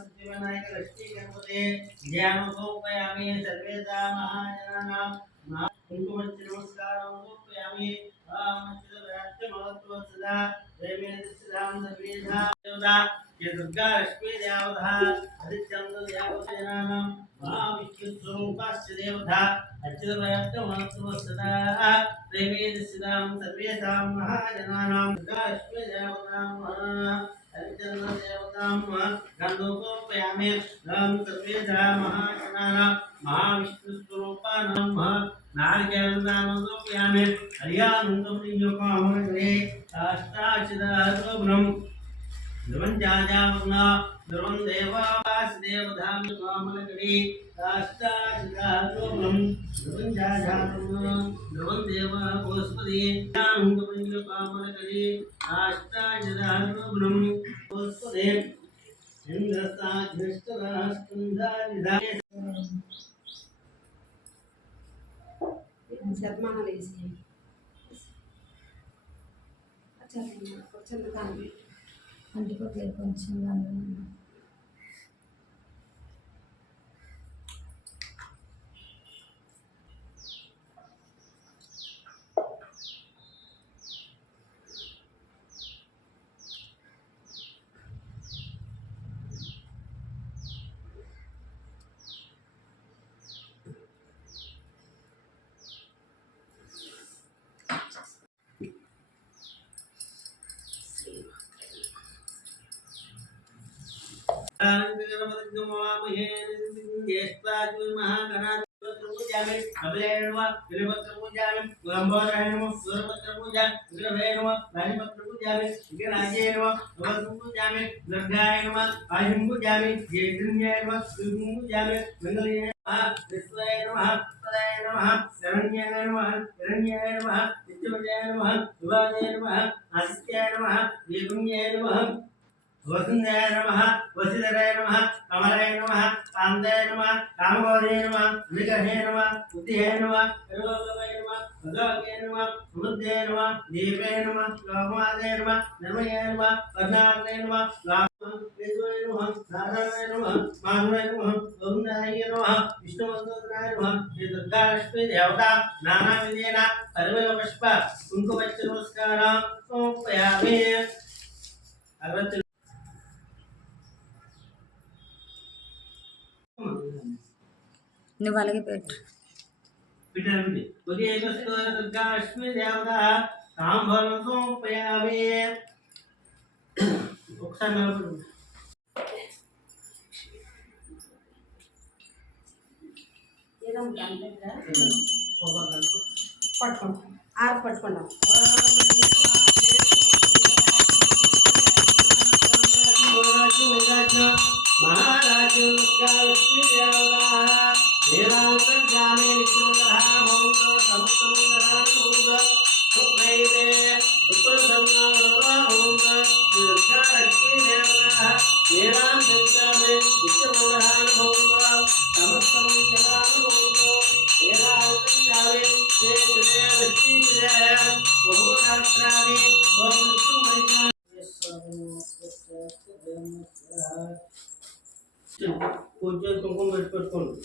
सिद्धिविनायक लक्ष्मी गणपते ध्यानोपयामि सर्वेदा महाजनानां कुंकुमच्च नमस्कारोपयामि महत्व सदा देवेन्द्रस्यां सर्वेदा देवता ये दुर्गा लक्ष्मी देवता आदित्यं देवतानां महाविष्णुस्वरूपस्य देवता अच्युतप्रयत्न महत्व सदा देवेन्द्रस्यां सर्वेदा महाजनानां दुर्गा लक्ष्मी देवतां देवतां गन्धोपयामि सर्वेदा महाजनानां महाविष्णुस्वरूपानां नारिकेलदानोपयामि हरियानन्दप्रियकामने शास्त्राचिदारोग्रं ध्रुवञ्जाजावग्ना ध्रुवं देवावासदेवधाम कामनगरी शास्त्राचिदारोग्रं ध्रुवञ्जाजावग्ना ध्रुवं देवा गोस्पति नन्दप्रियकामनगरी शास्त्राचिदारोग्रं गोस्पति इंद्रस्ताघ्नस्तरास्कन्धानिधाय शर्माले अच्छा కొంచెం కాండి అంటిపోతే కొంచెం वसुन्धराय नमः वसिधराय नमः कमलाय नमः कान्ताय नमः कामगौराय नमः विग्रहे नमः बुद्धिहे नमः सर्वलोकाय नमः भगवते नमः समुद्रे नमः देवे नमः लोकमाते नमः नर्मये नमः कर्णाते नमः वेदोय नमः नारायणाय नमः माधवाय नमः गोविन्दाय नमः विष्णुवन्दनाय नमः श्री दुर्गा लक्ष्मी देवता नानाविधेन सर्वपुष्प कुङ्कुमच्च नमस्कारं समर्पयामि अगरबत्ती నువ్వు అలాగే పెట్టు पिटारंडी ओके एकस्तो दुर्गा लक्ष्मी देवता तांबूलं समर्पयामि ఒకసారి నిలబడు ఏదో గంటగా పట్టుకోండి ఆరు పట్టుకోండి महाराज दुर्गा लक्ष्मी देवता देवांतर जामे निकुंगहा भौंग समस्तमंगला भौंग सुप्रेदे सुप्रसन्ना भौंग दुर्गा लक्ष्मी देवता देवांतर जामे निकुंगहा भौंग समस्तमंगला भौंग देवांतर जामे शेषदे लक्ष्मी देव बहुरात्राणि बहुसुमैषा కొంచెం కుంకుమ పెట్టుకోండి